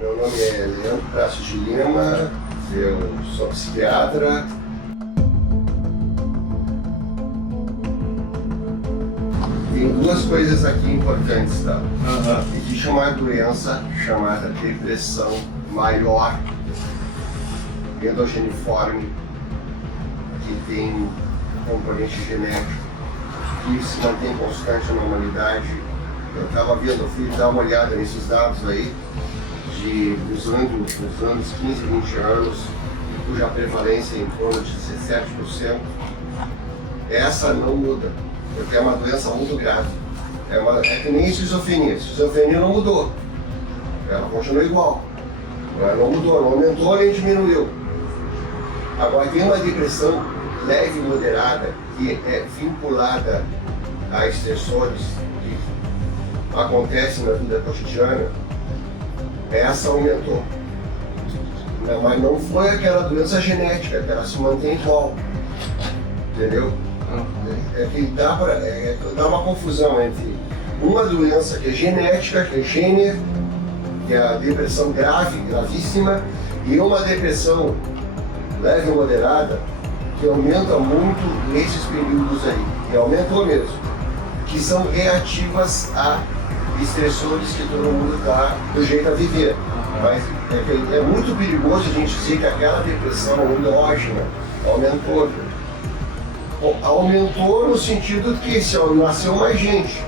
Meu nome é Leandro Praços de Lima, eu sou psiquiatra. Tem duas coisas aqui importantes, tá? Existe uma doença chamada depressão maior, endogeniforme, que tem componente genético, que se mantém constante na humanidade. Eu estava vendo, eu fui dar uma olhada nesses dados aí, dos anos 15, 20 anos, cuja prevalência é em torno de 17%. Essa não muda, porque é uma doença muito grave. É que nem esquizofrenia. Esquizofrenia não mudou, ela continua igual. Ela não mudou, não aumentou nem diminuiu. Agora tem uma depressão leve e moderada que é vinculada a estressores que acontecem na vida cotidiana. Essa aumentou. Não, mas não foi aquela doença genética, que ela se mantém igual. Entendeu? É que dá uma confusão entre uma doença que é genética, que é gênero, que é a depressão grave, gravíssima, e uma depressão leve e moderada, que aumenta muito nesses períodos aí, e aumentou mesmo, que são reativas a estressores que todo mundo está do jeito a viver. Mas é muito perigoso a gente dizer que aquela depressão endógena aumentou. Aumentou no sentido de que nasceu mais gente,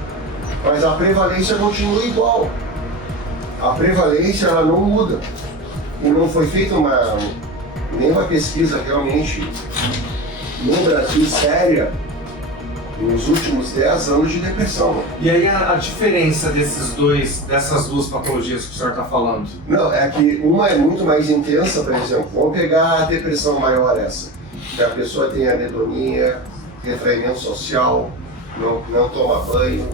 mas a prevalência continua igual. A prevalência ela não muda. E não foi feita nenhuma pesquisa realmente no Brasil séria nos últimos 10 anos de depressão. E aí a diferença dessas duas patologias que o senhor está falando? Não, é que uma é muito mais intensa, por exemplo. Vamos pegar a depressão maior essa. Que a pessoa tem anedonia, retraimento social, não toma banho,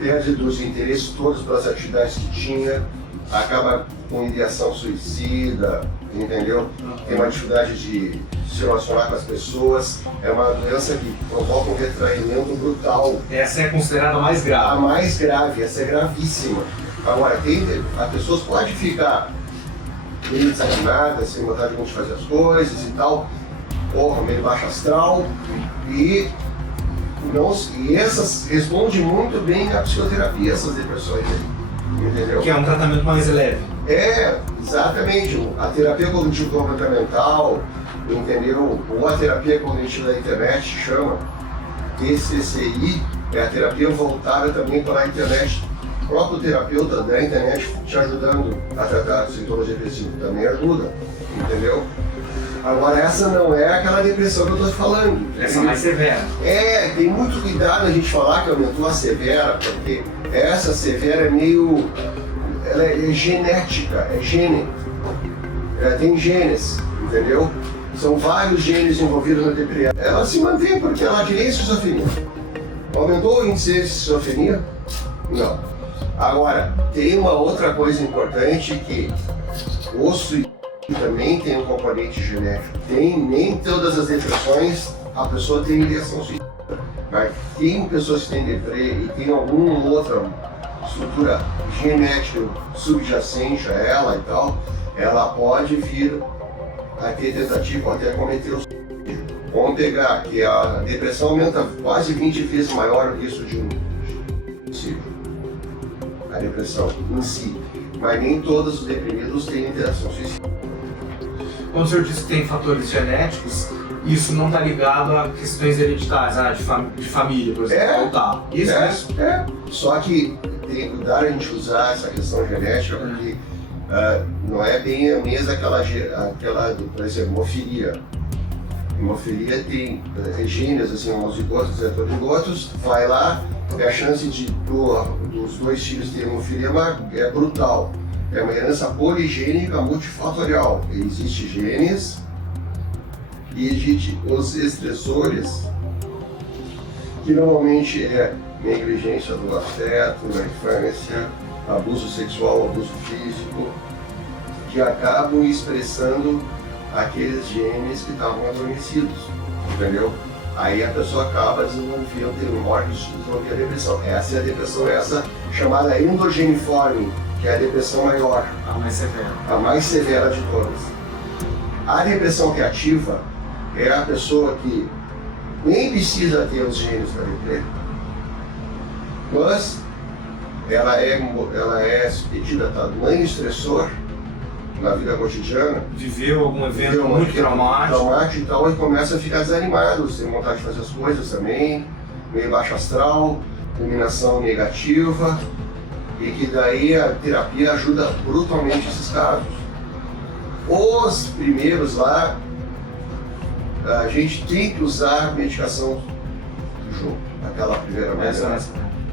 perde dos interesses todos pelas atividades que tinha, acaba com ideação suicida, entendeu? Tem uma dificuldade de se relacionar com as pessoas, é uma doença que provoca um retraimento brutal. Essa é considerada a mais grave? A mais grave, essa é gravíssima. Agora, as pessoas podem ficar meio desanimadas, sem vontade de fazer as coisas e tal, meio baixo astral, e essas respondem muito bem à psicoterapia, essas depressões aí, entendeu? Que é um tratamento mais leve. É, exatamente, a terapia cognitivo-comportamental, entendeu? Ou a terapia cognitiva da internet chama TCCI, é a terapia voltada também para a internet. O próprio terapeuta da internet te ajudando a tratar sintomas depressivos também ajuda, entendeu? Agora, essa não é aquela depressão que eu estou falando. Essa é mais severa. Tem muito cuidado a gente falar que aumentou a severa, porque essa severa ela é genética, é gene. Ela tem genes, entendeu? São vários genes envolvidos na depressão. Ela se mantém porque ela é que nem esquizofrenia. Aumentou o índice de esquizofrenia? Não. Agora, tem uma outra coisa importante que o suicídio também tem um componente genético. Nem todas as depressões a pessoa tem ideação suicida. Mas tem pessoas que têm deprê e tem alguma outra estrutura genética subjacente a ela e tal, ela pode vir a ter tentativa ou até cometer o suicídio. Vamos pegar que a depressão aumenta quase 20 vezes maior o risco de um suicídio. A depressão em si. Mas nem todos os deprimidos têm ideação suicida. Quando o senhor disse que tem fatores genéticos, isso não está ligado a questões hereditárias, de família, por exemplo, tá? Isso? Só que tem que cuidar a gente usar essa questão genética, porque não é bem a mesma aquela, por exemplo, hemofilia. Hemofilia tem genes, assim, homozigotos e heterozigotos, vai lá, e a chance dos dois filhos terem hemofilia é brutal. É uma herança poligênica multifatorial. Existem genes e existem os estressores, que normalmente é negligência do afeto na infância, abuso sexual, abuso físico, que acabam expressando aqueles genes que estavam adormecidos, entendeu? Aí a pessoa acaba desenvolvendo, tendo morte, desenvolvendo a depressão. Essa é a depressão, essa chamada endogeniforme, que é a depressão maior, A mais severa. a mais severa de todas. A depressão reativa é a pessoa que nem precisa ter os genes da deprê, mas ela é submetida a tamanho estressor na vida cotidiana, Viveu algum evento viveu muito traumático. e tal, e começa a ficar desanimado, sem vontade de fazer as coisas também, meio baixo astral, iluminação negativa, e que daí a terapia ajuda brutalmente esses casos. Os primeiros lá, a gente tem que usar medicação junto, aquela primeira vez.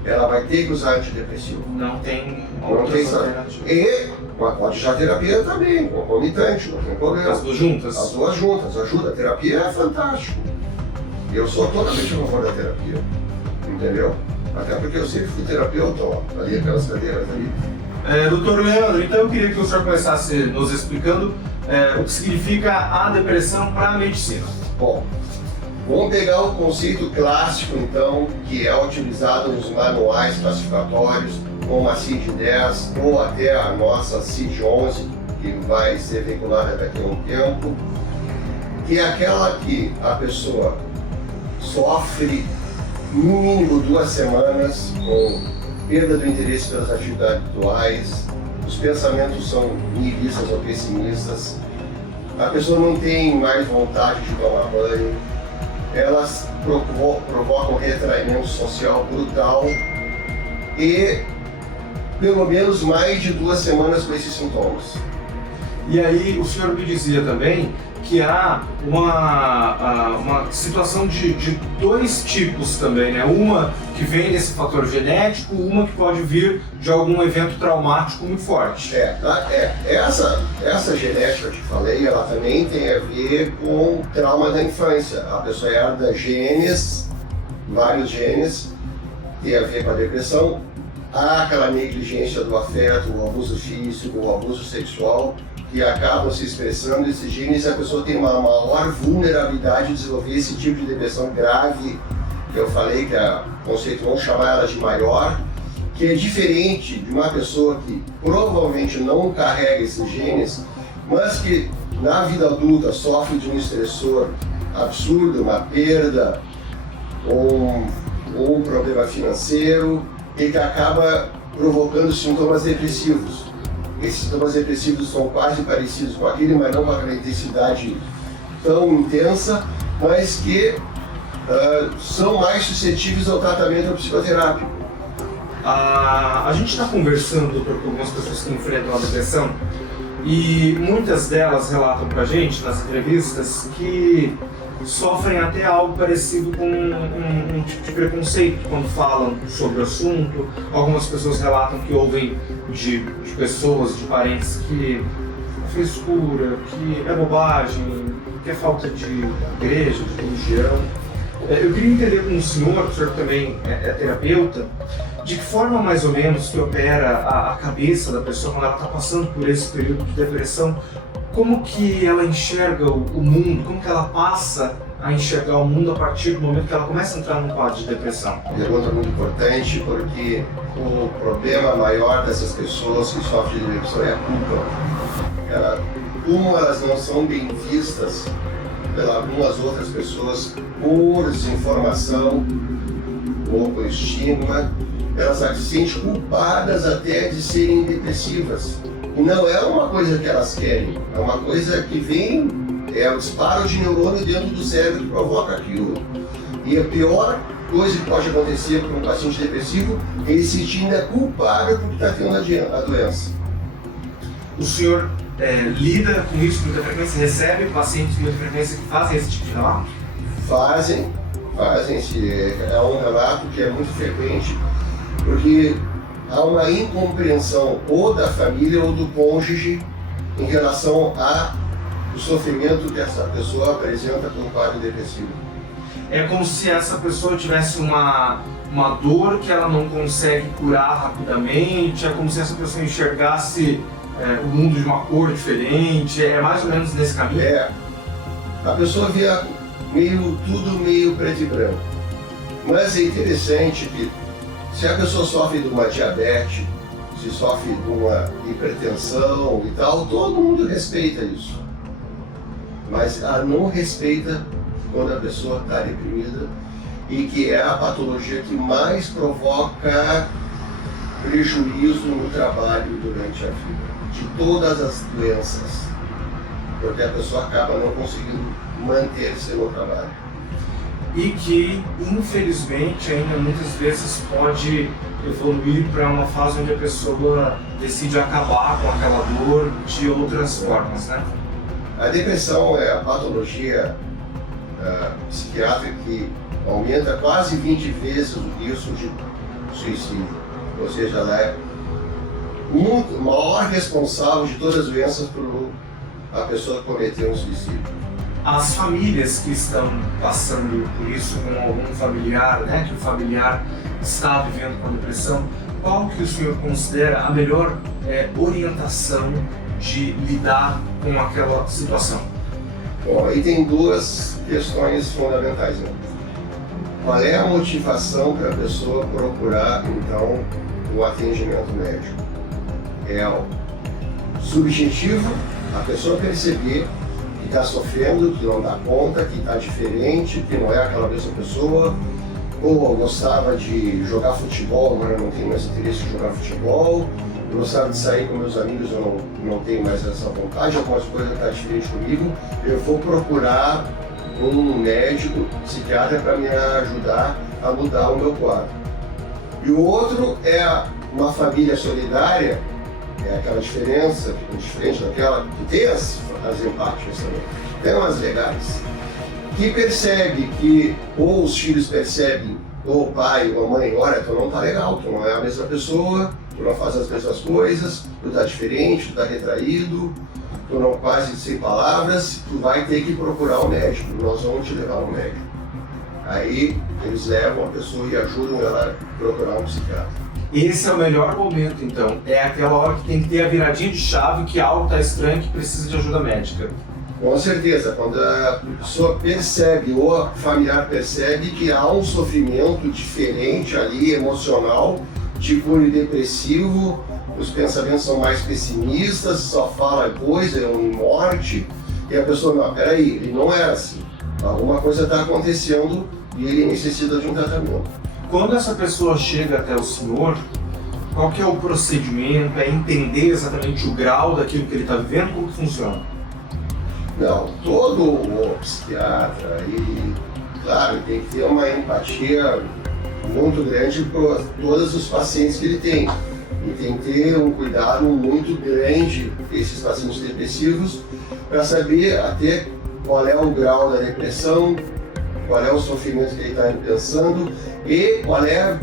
Ela vai ter que usar antidepressivo. Não tem Não tem alternativa. E pode usar terapia também, concomitante, não tem problema. As duas juntas? As duas juntas, ajuda. A terapia é fantástico. Eu sou totalmente a favor da terapia, entendeu? Até porque eu sempre fui terapeuta, ó, ali aquelas cadeiras ali. Doutor Leandro, então eu queria que o senhor começasse nos explicando o que significa a depressão para a medicina. Bom, vamos pegar o conceito clássico, então, que é utilizado nos manuais classificatórios, como a CID-10 ou até a nossa CID-11, que vai ser veiculada daqui a um tempo, que é aquela que a pessoa sofre no mínimo 2 semanas com perda do interesse pelas atividades habituais, os pensamentos são nihilistas ou pessimistas, a pessoa não tem mais vontade de tomar banho, elas provocam retraimento social brutal e pelo menos mais de 2 semanas com esses sintomas. E aí o senhor me dizia também que há uma situação de 2 tipos também, né? Uma que vem desse fator genético, uma que pode vir de algum evento traumático muito forte. Essa genética que eu te falei, ela também tem a ver com trauma da infância. A pessoa herda genes, vários genes, tem a ver com a depressão. Há aquela negligência do afeto, o abuso físico, o abuso sexual, que acabam se expressando esses genes, a pessoa tem uma maior vulnerabilidade de desenvolver esse tipo de depressão grave, que eu falei que é o conceito, vamos chamar ela de maior, que é diferente de uma pessoa que provavelmente não carrega esses genes, mas que na vida adulta sofre de um estressor absurdo, uma perda ou um problema financeiro, e que acaba provocando sintomas depressivos. Esses sintomas depressivos são quase parecidos com aquele, mas não com aquela intensidade tão intensa, mas que são mais suscetíveis ao tratamento psicoterápico. A gente está conversando, doutor, com algumas pessoas que enfrentam a depressão e muitas delas relatam para a gente nas entrevistas que sofrem até algo parecido com um tipo de preconceito quando falam sobre o assunto. Algumas pessoas relatam que ouvem de pessoas, de parentes, que é frescura, que é bobagem, que é falta de igreja, de religião. Eu queria entender com o senhor também é terapeuta, de que forma mais ou menos que opera a cabeça da pessoa quando ela está passando por esse período de depressão. Como que ela enxerga o mundo, como que ela passa a enxergar o mundo a partir do momento que ela começa a entrar num quadro de depressão? Pergunta muito importante, porque o problema maior dessas pessoas que sofrem de depressão é a culpa. Elas não são bem vistas pelas algumas outras pessoas por desinformação ou por estigma. Elas se sentem culpadas até de serem depressivas. E não é uma coisa que elas querem, é uma coisa que vem, é o disparo de neurônio dentro do cérebro que provoca aquilo. E a pior coisa que pode acontecer com um paciente depressivo é ele se sentir ainda culpado porque está tendo a doença. O senhor lida com isso com muita frequência? Recebe pacientes com muita frequência que fazem esse tipo de relato? Fazem, é um relato que é muito frequente, porque há uma incompreensão ou da família ou do cônjuge em relação ao sofrimento que essa pessoa apresenta com um quadro depressivo. É como se essa pessoa tivesse uma dor que ela não consegue curar rapidamente, é como se essa pessoa enxergasse o mundo de uma cor diferente, é mais ou menos nesse caminho? A pessoa vê tudo meio preto e branco. Mas é interessante que se a pessoa sofre de uma diabetes, se sofre de uma hipertensão e tal, todo mundo respeita isso. Mas não respeita quando a pessoa está deprimida e que é a patologia que mais provoca prejuízo no trabalho durante a vida, de todas as doenças, porque a pessoa acaba não conseguindo manter-se no trabalho. E que, infelizmente, ainda muitas vezes pode evoluir para uma fase onde a pessoa decide acabar com aquela dor de outras formas, né? A depressão é a patologia psiquiátrica que aumenta quase 20 vezes o risco de suicídio. Ou seja, ela é muito maior responsável de todas as doenças por a pessoa cometer um suicídio. As famílias que estão passando por isso com algum familiar, né, que o familiar está vivendo com a depressão, qual que o senhor considera a melhor orientação de lidar com aquela situação? Bom, aí tem duas questões fundamentais, né? Qual é a motivação para a pessoa procurar, então, o atendimento médico? É o subjetivo, a pessoa perceber que está sofrendo, que não dá conta, que está diferente, que não é aquela mesma pessoa, ou gostava de jogar futebol, agora não tenho mais interesse em jogar futebol, eu gostava de sair com meus amigos, eu não tenho mais essa vontade, algumas coisas estão diferentes comigo, eu vou procurar um médico, psiquiatra, para me ajudar a mudar o meu quadro. E o outro é uma família solidária, é aquela diferença, diferente daquela que tem as empáticas também, tem umas legais, que percebe que, ou os filhos percebem, ou o pai ou a mãe, olha, tu não tá legal, tu não é a mesma pessoa, tu não faz as mesmas coisas, tu tá diferente, tu tá retraído, tu não quase sem palavras, tu vai ter que procurar um médico, nós vamos te levar um médico. Aí eles levam a pessoa e ajudam ela a procurar um psiquiatra. Esse é o melhor momento, então. É aquela hora que tem que ter a viradinha de chave, que algo está estranho, que precisa de ajuda médica. Com certeza, quando a pessoa percebe, ou a familiar percebe que há um sofrimento diferente ali, emocional, de cunho depressivo, os pensamentos são mais pessimistas, só fala coisa, é uma morte, e a pessoa, não, peraí, ele não era assim. Alguma coisa está acontecendo e ele necessita de um tratamento. Quando essa pessoa chega até o senhor, qual que é o procedimento? É entender exatamente o grau daquilo que ele está vivendo? Como que funciona? Não, todo o psiquiatra, ele, claro, tem que ter uma empatia muito grande por todos os pacientes que ele tem. E tem que ter um cuidado muito grande com esses pacientes depressivos para saber até qual é o grau da depressão, qual é o sofrimento que ele está pensando e qual é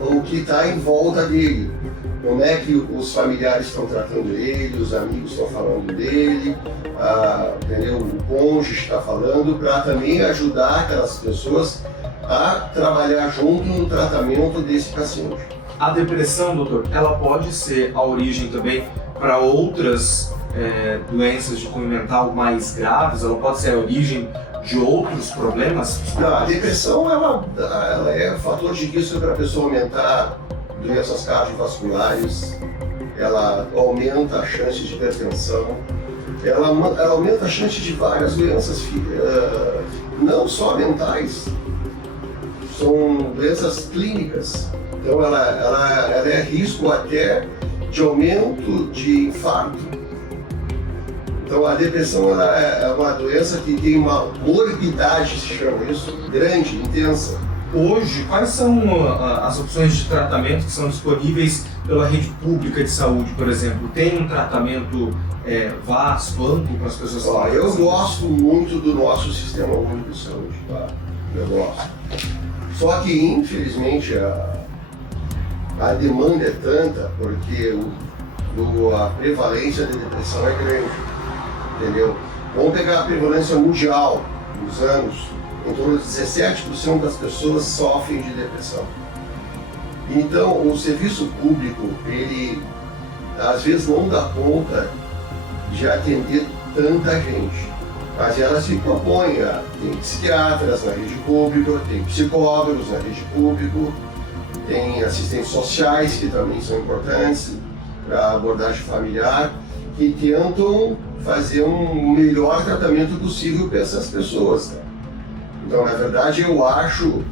o que está em volta dele. Como é que os familiares estão tratando ele, os amigos estão falando dele, entendeu? O cônjuge está falando, para também ajudar aquelas pessoas a trabalhar junto no tratamento desse paciente. A depressão, doutor, ela pode ser a origem também para outras doenças de cunho mental mais graves? Ela pode ser a origem de outros problemas? Não, a depressão ela é fator de risco para a pessoa aumentar doenças cardiovasculares, ela aumenta a chance de hipertensão, ela aumenta a chance de várias doenças, não só mentais, são doenças clínicas. Então ela é risco até de aumento de infarto. Então a depressão ela é uma doença que tem uma morbidade, se chama isso, grande, intensa. Hoje, quais são as opções de tratamento que são disponíveis pela rede pública de saúde, por exemplo? Tem um tratamento vasto, amplo para as pessoas? Eu gosto muito do nosso sistema único de saúde, tá? Eu gosto. Só que, infelizmente, a demanda é tanta porque a prevalência da depressão é grande, entendeu? Vamos pegar a prevalência mundial nos anos. Em torno de 17% das pessoas sofrem de depressão. Então, o serviço público, ele às vezes não dá conta de atender tanta gente. Mas ela se propõe tem psiquiatras na rede pública, tem psicólogos na rede pública, tem assistentes sociais que também são importantes para abordagem familiar, que tentam fazer um melhor tratamento possível para essas pessoas. Então, na verdade, eu acho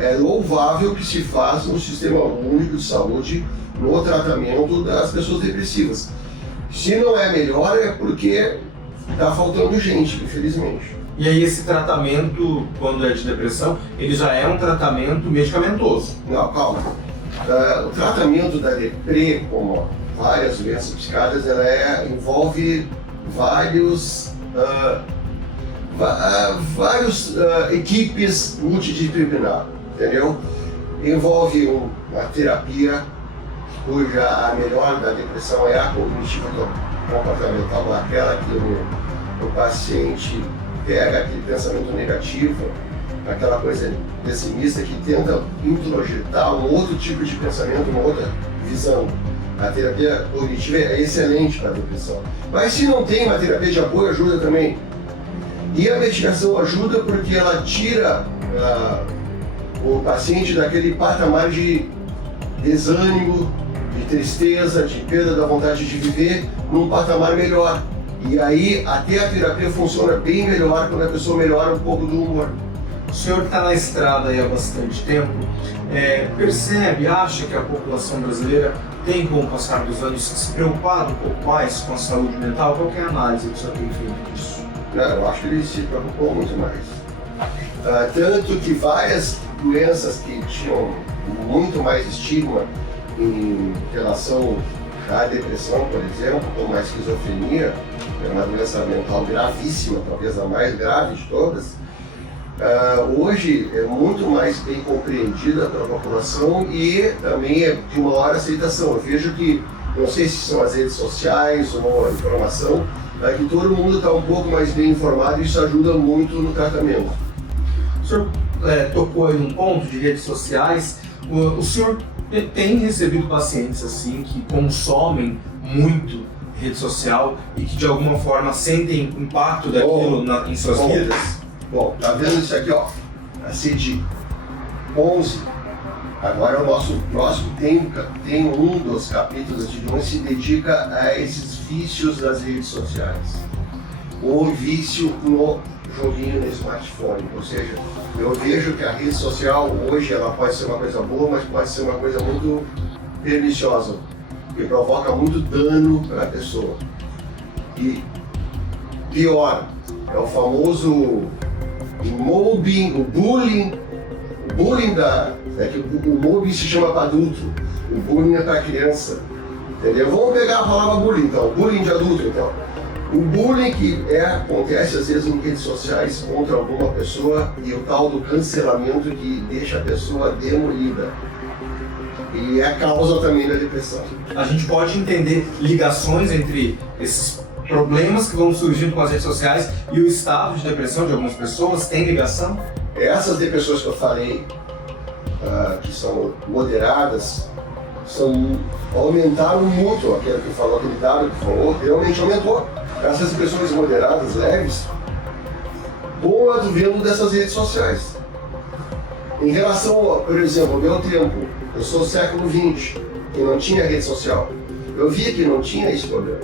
é louvável que se faça um sistema único de saúde no tratamento das pessoas depressivas. Se não é melhor, é porque está faltando gente, infelizmente. E aí esse tratamento, quando é de depressão, ele já é um tratamento medicamentoso? Não, calma. O tratamento da deprê, como várias doenças psiquiátricas, envolve vários equipes multidisciplinares, entendeu? Envolve uma terapia, cuja a melhor da depressão é a cognitiva comportamental, aquela que o paciente pega aquele pensamento negativo, aquela coisa pessimista que tenta introjetar um outro tipo de pensamento, uma outra visão. A terapia cognitiva é excelente para a depressão. Mas se não tem uma terapia de apoio, ajuda também. E a medicação ajuda porque ela tira o paciente daquele patamar de desânimo, de tristeza, de perda da vontade de viver, num patamar melhor. E aí até a terapia funciona bem melhor quando a pessoa melhora um pouco do humor. O senhor que está na estrada aí há bastante tempo, percebe, acha que a população brasileira tem, com o passar dos anos, se preocupado um pouco mais com a saúde mental? Qual que é a análise que o senhor tem feito disso? Eu acho que ele se preocupou muito mais. Tanto que várias doenças que tinham muito mais estigma em relação à depressão, por exemplo, como a esquizofrenia, é uma doença mental gravíssima, talvez a mais grave de todas, hoje é muito mais bem compreendida pela população e também é de maior aceitação. Eu vejo que, não sei se são as redes sociais ou a informação, que todo mundo está um pouco mais bem informado e isso ajuda muito no tratamento. O senhor tocou aí num ponto de redes sociais. O senhor tem recebido pacientes assim que consomem muito rede social e que de alguma forma sentem impacto daquilo em suas vidas? Bom, tá vendo isso aqui, ó? A CID 11. Agora é o nosso próximo. Tem um dos capítulos de onde se dedica a esses vícios das redes sociais. O vício no joguinho no smartphone. Ou seja, eu vejo que a rede social hoje ela pode ser uma coisa boa, mas pode ser uma coisa muito perniciosa, que provoca muito dano para a pessoa. E pior, é o famoso mobbing, o bullying o mobbing se chama para adulto, o bullying é para criança, entendeu? Vamos pegar a palavra bullying então, bullying de adulto então. O bullying que acontece às vezes em redes sociais contra alguma pessoa e o tal do cancelamento que deixa a pessoa demolida. E é a causa também da depressão. A gente pode entender ligações entre esses problemas que vão surgindo com as redes sociais e o estado de depressão de algumas pessoas? Tem ligação? Essas depressões que eu falei, que são moderadas, aumentaram muito, aquele dado que falou, realmente aumentou. Essas depressões moderadas, leves, com o advento dessas redes sociais. Em relação, por exemplo, ao meu tempo, eu sou do século XX, que não tinha rede social. Eu via que não tinha esse problema.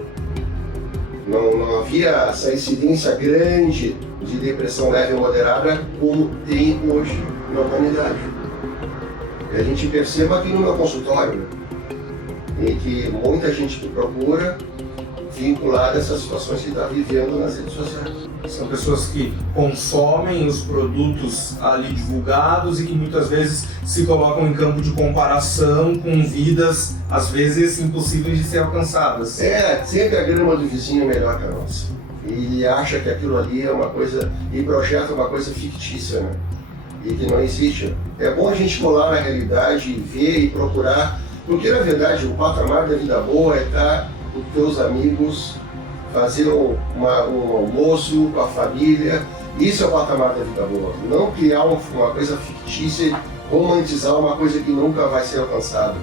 Não havia essa incidência grande de depressão leve ou moderada como tem hoje na humanidade. E a gente perceba aqui no meu consultório, em que muita gente que procura vinculada a essas situações que está vivendo nas redes sociais. São pessoas que consomem os produtos ali divulgados e que muitas vezes se colocam em campo de comparação com vidas, às vezes, impossíveis de ser alcançadas. Sempre a grama do vizinho é melhor que a nossa. E acha que aquilo ali é uma coisa, e projeta uma coisa fictícia, né? E que não existe. É bom a gente colar na realidade e ver e procurar, porque na verdade o patamar da vida boa é estar com teus amigos, fazer um almoço com a família, isso é o patamar da vida boa. Não criar uma coisa fictícia, romantizar uma coisa que nunca vai ser alcançada.